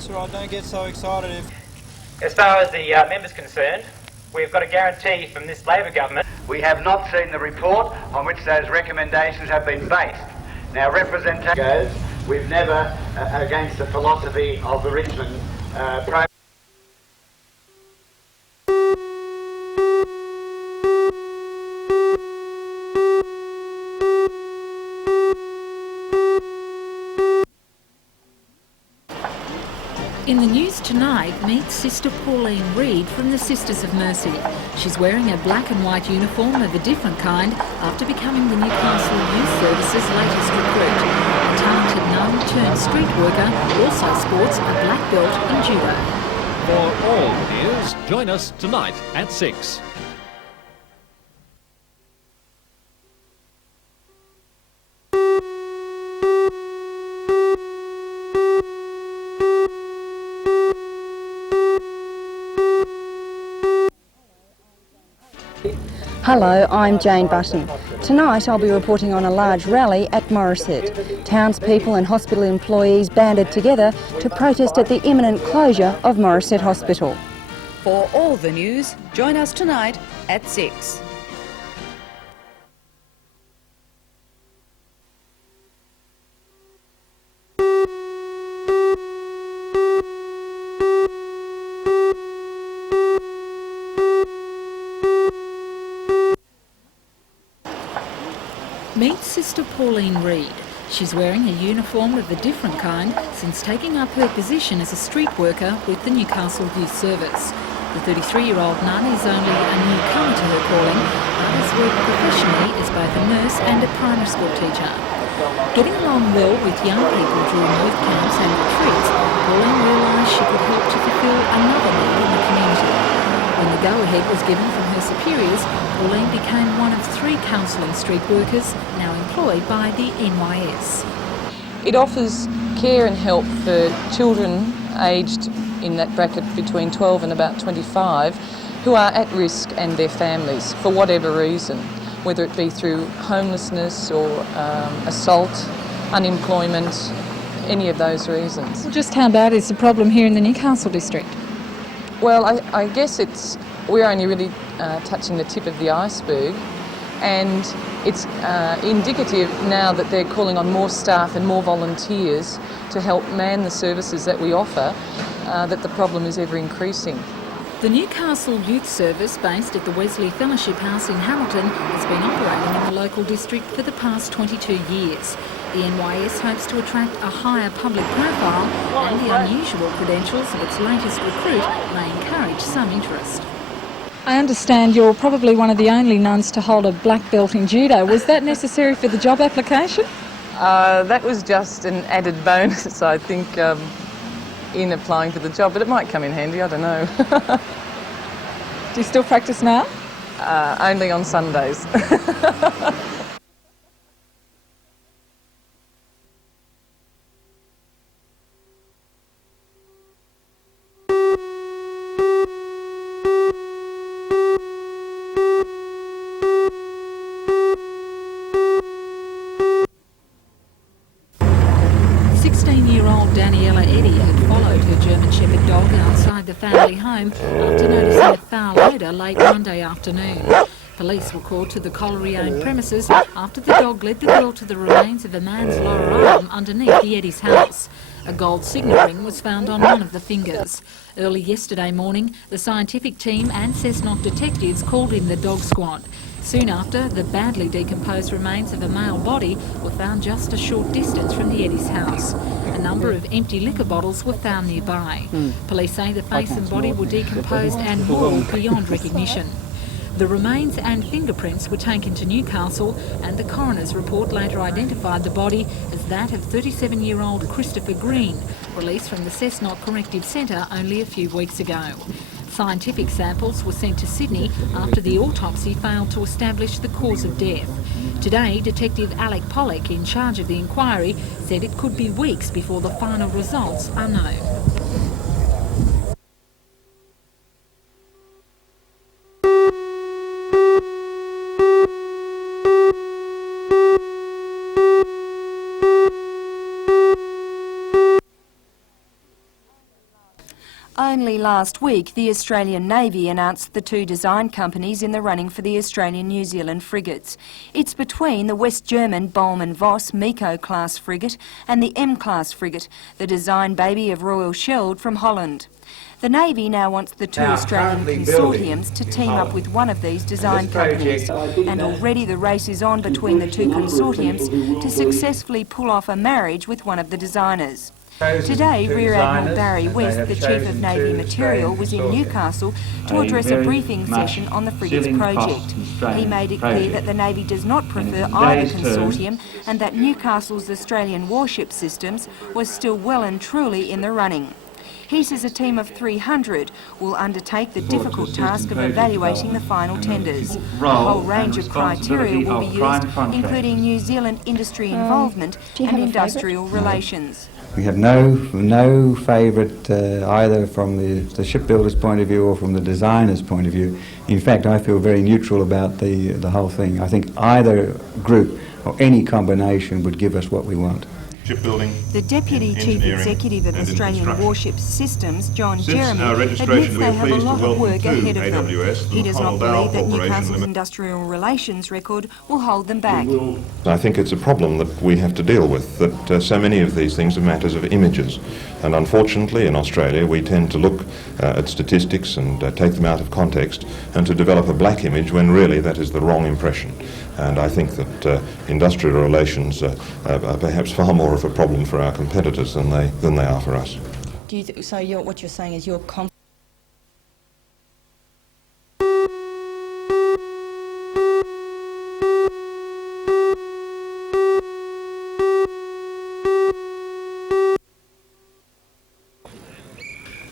So I don't get so excited if... As far as the member's concerned, we've got a guarantee from this Labor government. We have not seen the report on which those recommendations have been based. Now, representation goes, we've never, against the philosophy of the Richmond program. In the news tonight, meet Sister Pauline Reid from the Sisters of Mercy. She's wearing a black and white uniform of a different kind after becoming the Newcastle Youth Service's latest recruit. A talented nun turned street worker also sports a black belt in judo. For all the news, join us tonight at 6. Hello, I'm Jane Button. Tonight I'll be reporting on a large rally at Morisset. Townspeople and hospital employees banded together to protest at the imminent closure of Morisset Hospital. For all the news, join us tonight at 6. Meet Sister Pauline Reid. She's wearing a uniform of a different kind since taking up her position as a street worker with the Newcastle Youth Service. The 33-year-old nun is only a newcomer to her calling, but has worked professionally as both a nurse and a primary school teacher. Getting along well with young people during youth camps and retreats, Pauline realised she could help to fulfil another need in the community. When the go-ahead was given from her superiors, Pauline became one of 3 counselling street workers now employed by the NYS. It offers care and help for children aged in that bracket between 12 and about 25 who are at risk and their families for whatever reason, whether it be through homelessness or assault, unemployment, any of those reasons. Just how bad is the problem here in the Newcastle district? Well, I guess we're only really touching the tip of the iceberg, and it's indicative now that they're calling on more staff and more volunteers to help man the services that we offer, that the problem is ever increasing. The Newcastle Youth Service, based at the Wesley Fellowship House in Hamilton, has been operating in the local district for the past 22 years. The NYS hopes to attract a higher public profile, and the unusual credentials of its latest recruit may encourage some interest. I understand you're probably one of the only nuns to hold a black belt in judo. Was that necessary for the job application? That was just an added bonus, I think, in applying for the job, but it might come in handy, I don't know. Do you still practice now? Only on Sundays. 16-year-old Daniela Eddy had followed her German Shepherd dog outside the family home after noticing a foul odour late Monday afternoon. Police were called to the colliery-owned premises after the dog led the girl to the remains of a man's lower arm underneath the Eddy's house. A gold signet ring was found on one of the fingers. Early yesterday morning, the scientific team and Cessnock detectives called in the dog squad. Soon after, the badly decomposed remains of a male body were found just a short distance from the Eddy's house. A number of empty liquor bottles were found nearby. Police say the face and body were decomposed and mauled beyond recognition. The remains and fingerprints were taken to Newcastle, and the coroner's report later identified the body as that of 37-year-old Christopher Green, released from the Cessnock Corrective Centre only a few weeks ago. Scientific samples were sent to Sydney after the autopsy failed to establish the cause of death. Today, Detective Alec Pollock, in charge of the inquiry, said it could be weeks before the final results are known. Only last week, the Australian Navy announced the two design companies in the running for the Australian-New Zealand frigates. It's between the West German Bowman Voss Miko-class frigate and the M-class frigate, the design baby of Royal Sheld from Holland. The Navy now wants the two Australian consortiums to team up with one of these design companies, and already the race is on between the two consortiums to successfully pull off a marriage with one of the designers. Today, Rear Admiral Barry West, the Chief of Navy Material, was in Newcastle to address a briefing session on the frigates project. He made it clear that the Navy does not prefer either consortium and that Newcastle's Australian warship systems was still well and truly in the running. He says a team of 300 will undertake the difficult task of evaluating the final tenders. A whole range of criteria will be used, including New Zealand industry involvement and industrial relations. We have no favourite either from the shipbuilder's point of view or from the designer's point of view. In fact, I feel very neutral about the whole thing. I think either group or any combination would give us what we want. Shipbuilding, the Deputy Chief Executive of Australian Warship Systems, John Jeremy, admits they have a lot of work ahead of them. He does not believe that Newcastle's industrial relations record will hold them back. I think it's a problem that we have to deal with, that so many of these things are matters of images. And unfortunately in Australia we tend to look at statistics and take them out of context and to develop a black image when really that is the wrong impression. And I think that industrial relations are perhaps far more of a problem for our competitors than they are for us. So what you're saying is you're confident?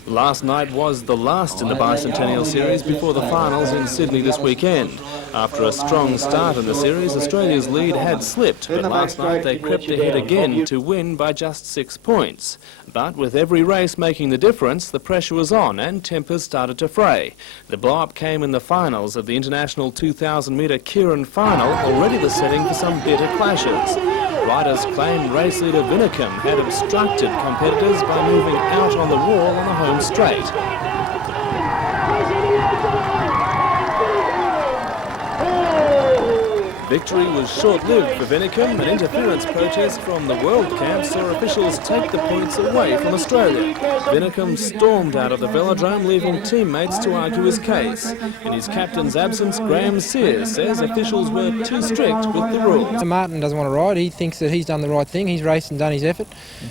Last night was the last in the Bicentennial Series before the finals in Sydney this weekend. After a strong start in the series, Australia's lead had slipped, but last night they crept ahead again to win by just 6 points. But with every race making the difference, the pressure was on and tempers started to fray. The blow-up came in the finals of the International 2,000-metre Keirin final, already the setting for some bitter clashes. Riders claim race leader Vinicum had obstructed competitors by moving out on the wall on the home straight. Victory was short-lived for Vinicum. An interference protest from the World Camp saw officials take the points away from Australia. Vinicum stormed out of the velodrome, leaving teammates to argue his case. In his captain's absence, Graham Sears says officials were too strict with the rules. Martin doesn't want to ride. He thinks that he's done the right thing. He's raced and done his effort.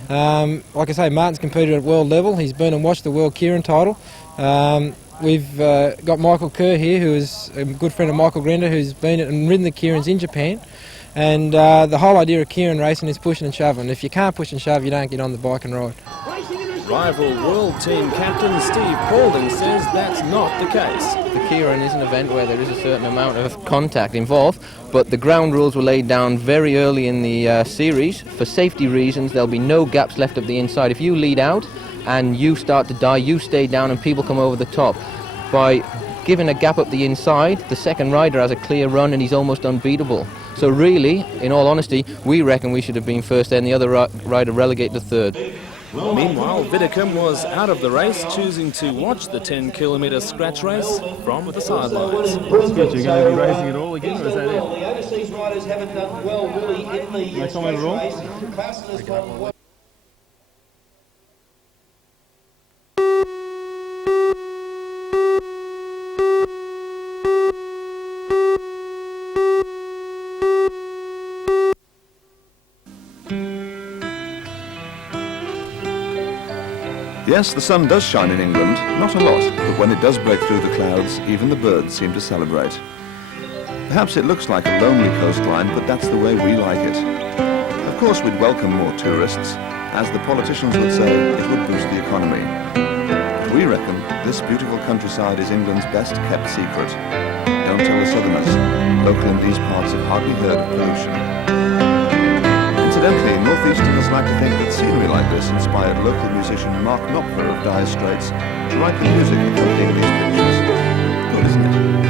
Like I say, Martin's competed at world level. He's been and watched the World Keirin title. We've got Michael Kerr here, who is a good friend of Michael Grender, who's been and ridden the Keirins in Japan. And the whole idea of Keirin racing is pushing and shoving. If you can't push and shove, you don't get on the bike and ride. Rival World Team Captain Steve Paulding says that's not the case. The Keirin is an event where there is a certain amount of contact involved, but the ground rules were laid down very early in the series. For safety reasons, there'll be no gaps left up the inside. If you lead out and you start to die, you stay down and people come over the top. By giving a gap up the inside, the second rider has a clear run and he's almost unbeatable. So really, in all honesty, we reckon we should have been first and the other rider relegated to third. Meanwhile, Vinicum was out of the race, choosing to watch the 10-kilometre scratch race from the sidelines. You're going to be racing it all again, or is that it? The overseas riders haven't done well really in the scratch race. Yes, the sun does shine in England, not a lot, but when it does break through the clouds, even the birds seem to celebrate. Perhaps it looks like a lonely coastline, but that's the way we like it. Of course we'd welcome more tourists. As the politicians would say, it would boost the economy. We reckon this beautiful countryside is England's best kept secret. Don't tell the southerners. Local in these parts have hardly heard of pollution. Incidentally, northeasterners like to think that scenery like this inspired local musician Mark Knopfler of Dire Straits to write the music accompanying these pictures. Good, isn't it?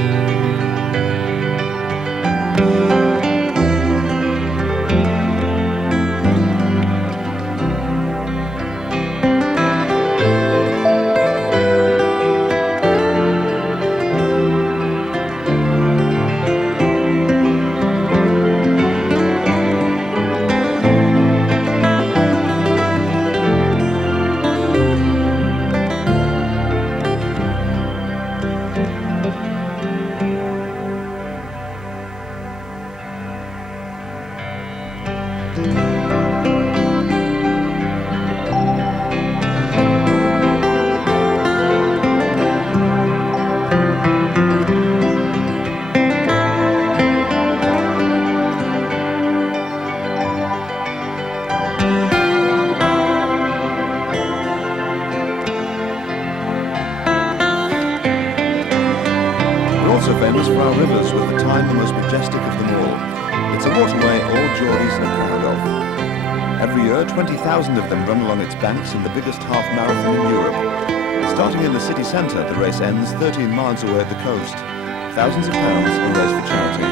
as for our rivers, with the Tyne the most majestic of them all. It's a waterway all joys are proud of. Every year, 20,000 of them run along its banks in the biggest half marathon in Europe. Starting in the city centre, the race ends 13 miles away at the coast. Thousands of pounds are raised for charity.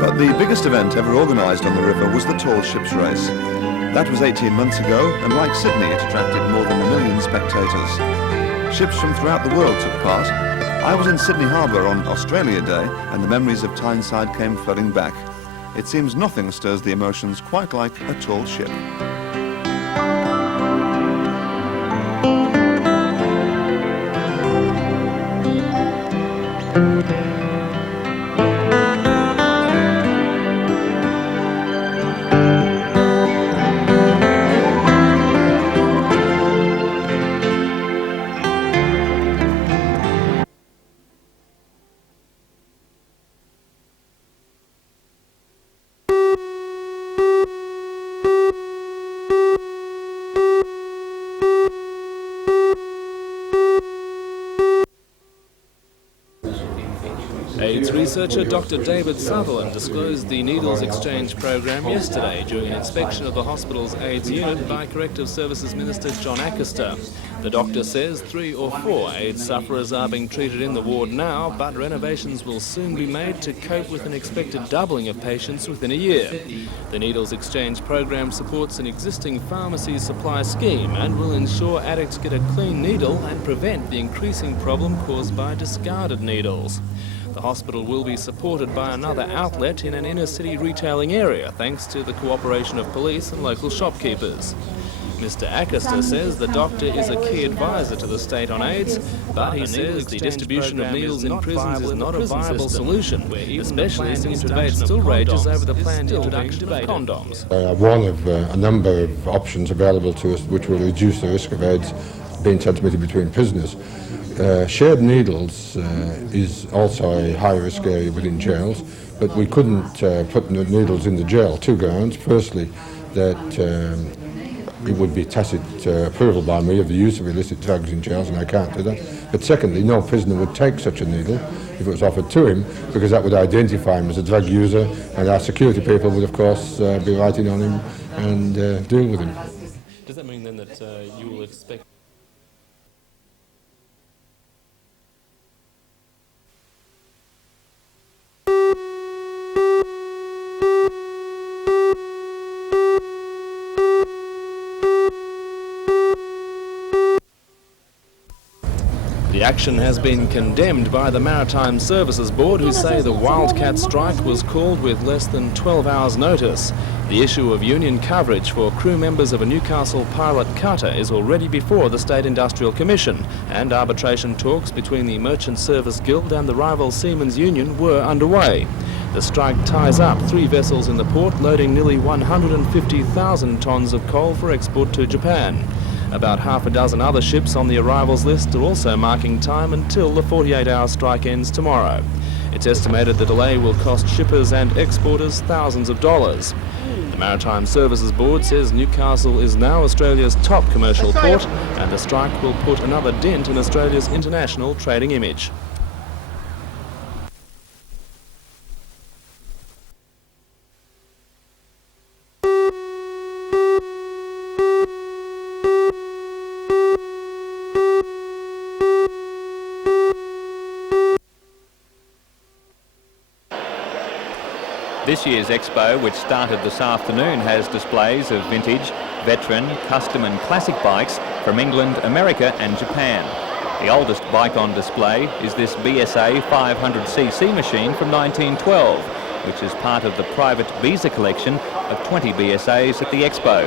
But the biggest event ever organised on the river was the Tall Ships Race. That was 18 months ago, and like Sydney, it attracted more than 1 million spectators. Ships from throughout the world took part. I was in Sydney Harbour on Australia Day, and the memories of Tyneside came flooding back. It seems nothing stirs the emotions quite like a tall ship. AIDS researcher Dr. David Sutherland disclosed the needles exchange program yesterday during an inspection of the hospital's AIDS unit by Corrective Services Minister John Accoster. The doctor says 3 or 4 AIDS sufferers are being treated in the ward now, but renovations will soon be made to cope with an expected doubling of patients within a year. The needles exchange program supports an existing pharmacy supply scheme and will ensure addicts get a clean needle and prevent the increasing problem caused by discarded needles. The hospital will be supported by another outlet in an inner-city retailing area, thanks to the cooperation of police and local shopkeepers. Mr. Accoster says the doctor is a key advisor to the state on AIDS, but he says the distribution of needles in prisons is not a viable solution, especially since debate still rages over the planned introduction of condoms. One of a number of options available to us which will reduce the risk of AIDS being transmitted between prisoners. Shared needles is also a high-risk area within jails, but we couldn't put needles in the jail. 2 grounds. Firstly, that it would be tacit approval by me of the use of illicit drugs in jails, and I can't do that. But secondly, no prisoner would take such a needle if it was offered to him, because that would identify him as a drug user, and our security people would, of course, be writing on him and deal with him. Does that mean then that you will expect... The action has been condemned by the Maritime Services Board, who say the wildcat strike was called with less than 12 hours' notice. The issue of union coverage for crew members of a Newcastle pilot cutter is already before the State Industrial Commission, and arbitration talks between the Merchant Service Guild and the rival Seamen's Union were underway. The strike ties up 3 vessels in the port, loading nearly 150,000 tonnes of coal for export to Japan. About half a dozen other ships on the arrivals list are also marking time until the 48-hour strike ends tomorrow. It's estimated the delay will cost shippers and exporters thousands of dollars. The Maritime Services Board says Newcastle is now Australia's top commercial port, and the strike will put another dent in Australia's international trading image. This year's expo, which started this afternoon, has displays of vintage, veteran, custom and classic bikes from England, America and Japan. The oldest bike on display is this BSA 500cc machine from 1912, which is part of the private Visa collection of 20 BSAs at the expo.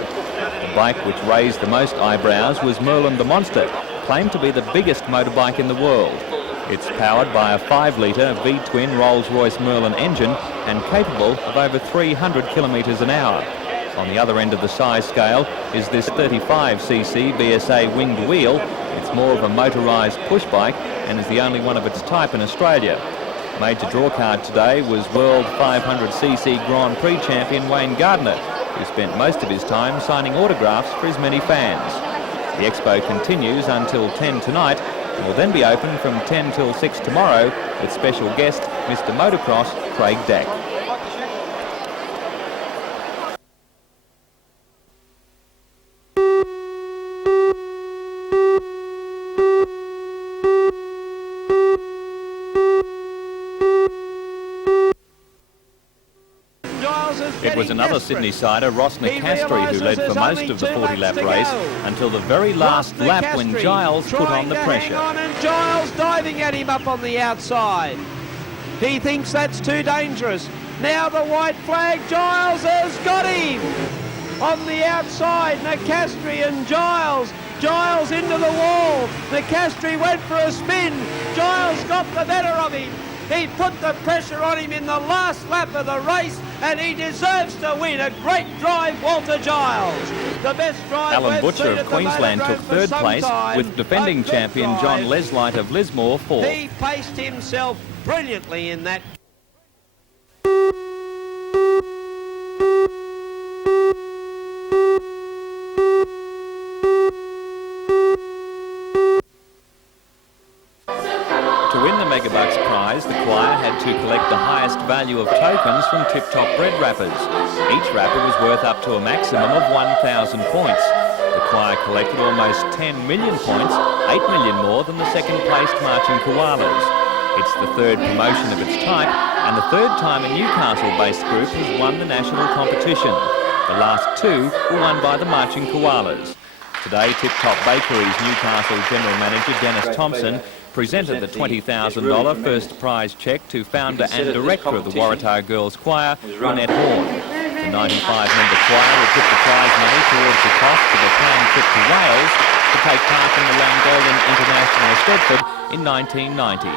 The bike which raised the most eyebrows was Merlin the Monster, claimed to be the biggest motorbike in the world. It's powered by a 5-litre V-twin Rolls-Royce Merlin engine and capable of over 300 kilometres an hour. On the other end of the size scale is this 35cc BSA winged wheel. It's more of a motorised push bike and is the only one of its type in Australia. Major drawcard today was World 500cc Grand Prix champion Wayne Gardner, who spent most of his time signing autographs for his many fans. The expo continues until 10 tonight and will then be open from 10 till 6 tomorrow with special guest Mr Motocross Craig Dack. It was another Sydney sider, Ross Nicastri, who led for most of the 40-lap race until the very last lap when Giles put on the pressure. And Giles diving at him up on the outside. He thinks that's too dangerous. Now the white flag, Giles has got him! On the outside, Nicastri and Giles. Giles into the wall. Nicastri went for a spin. Giles got the better of him. He put the pressure on him in the last lap of the race, and he deserves to win. A great drive, Walter Giles. The best drive Alan we've Butcher seen of at the Queensland Motocross took for third some place, time. with defending A good champion drive. John Leslight of Lismore fourth. He paced himself brilliantly in that. To win the Megabucks prize, the choir had to collect the highest value of tokens from Tip Top bread wrappers. Each wrapper was worth up to a maximum of 1,000 points. The choir collected almost 10 million points, 8 million more than the second-placed Marching Koalas. It's the third promotion of its type, and the third time a Newcastle-based group has won the national competition. The last two were won by the Marching Koalas. Today, Tip Top Bakery's Newcastle General Manager Dennis Thompson presented the $20,000 first prize cheque to founder and director of the Waratah Girls Choir, Lynette Horn. The 95-member choir will put the prize money towards the cost of a planned trip to Wales to take part in the Llangollen International Stedford in 1990.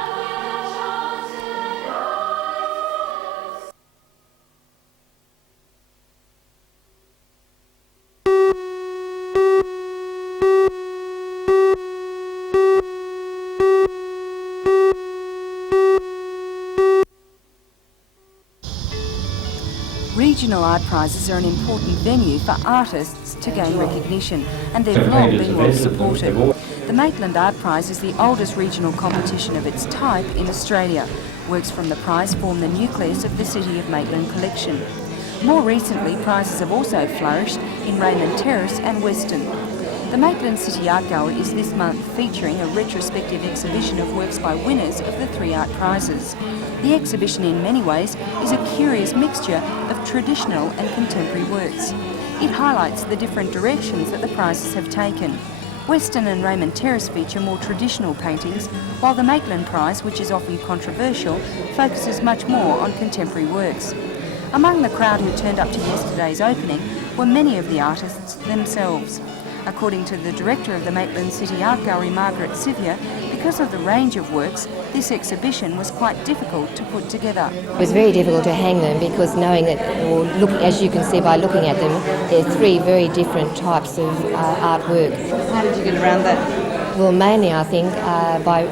Regional art prizes are an important venue for artists to gain recognition, and they've long been well supported. The Maitland Art Prize is the oldest regional competition of its type in Australia. Works from the prize form the nucleus of the City of Maitland collection. More recently, prizes have also flourished in Raymond Terrace and Weston. The Maitland City Art Gallery is this month featuring a retrospective exhibition of works by winners of the 3 art prizes. The exhibition in many ways is a curious mixture of traditional and contemporary works. It highlights the different directions that the prizes have taken. Weston and Raymond Terrace feature more traditional paintings, while the Maitland Prize, which is often controversial, focuses much more on contemporary works. Among the crowd who turned up to yesterday's opening were many of the artists themselves. According to the director of the Maitland City Art Gallery, Margaret Sivia, because of the range of works, this exhibition was quite difficult to put together. It was very difficult to hang them because knowing that, or look, as you can see by looking at them, there are 3 very different types of artwork. How did you get around that? Well, mainly I think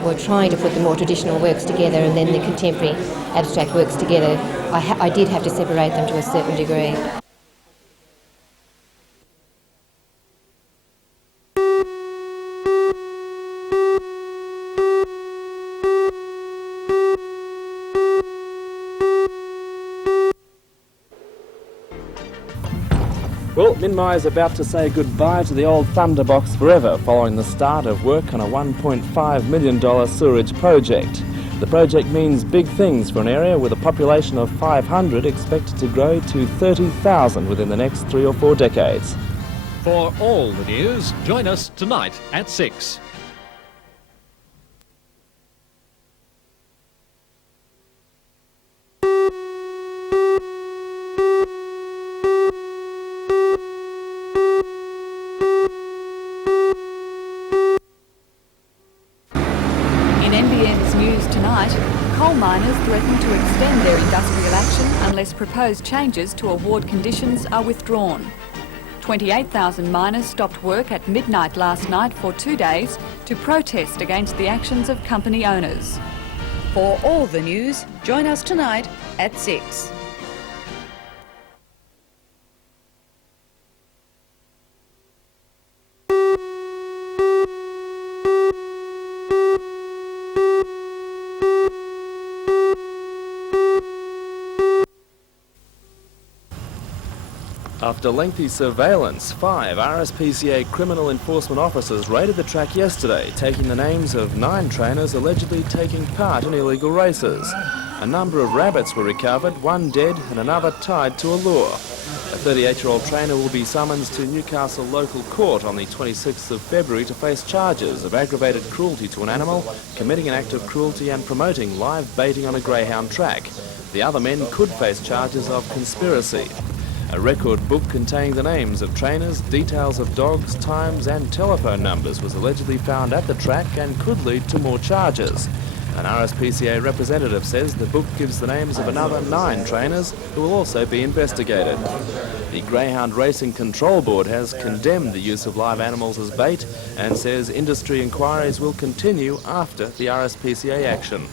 we're trying to put the more traditional works together and then the contemporary abstract works together. I did have to separate them to a certain degree. Well, Minmai is about to say goodbye to the old Thunderbox forever following the start of work on a $1.5 million sewerage project. The project means big things for an area with a population of 500 expected to grow to 30,000 within the next 3 or 4 decades. For all the news, join us tonight at 6. In NBN's news tonight, coal miners threaten to extend their industrial action unless proposed changes to award conditions are withdrawn. 28,000 miners stopped work at midnight last night for 2 days to protest against the actions of company owners. For all the news, join us tonight at 6. After lengthy surveillance, 5 RSPCA criminal enforcement officers raided the track yesterday, taking the names of 9 trainers allegedly taking part in illegal races. A number of rabbits were recovered, 1 dead and another tied to a lure. A 38-year-old trainer will be summoned to Newcastle local court on the 26th of February to face charges of aggravated cruelty to an animal, committing an act of cruelty and promoting live baiting on a greyhound track. The other men could face charges of conspiracy. A record book containing the names of trainers, details of dogs, times and telephone numbers was allegedly found at the track and could lead to more charges. An RSPCA representative says the book gives the names of another 9 trainers who will also be investigated. The Greyhound Racing Control Board has condemned the use of live animals as bait and says industry inquiries will continue after the RSPCA action.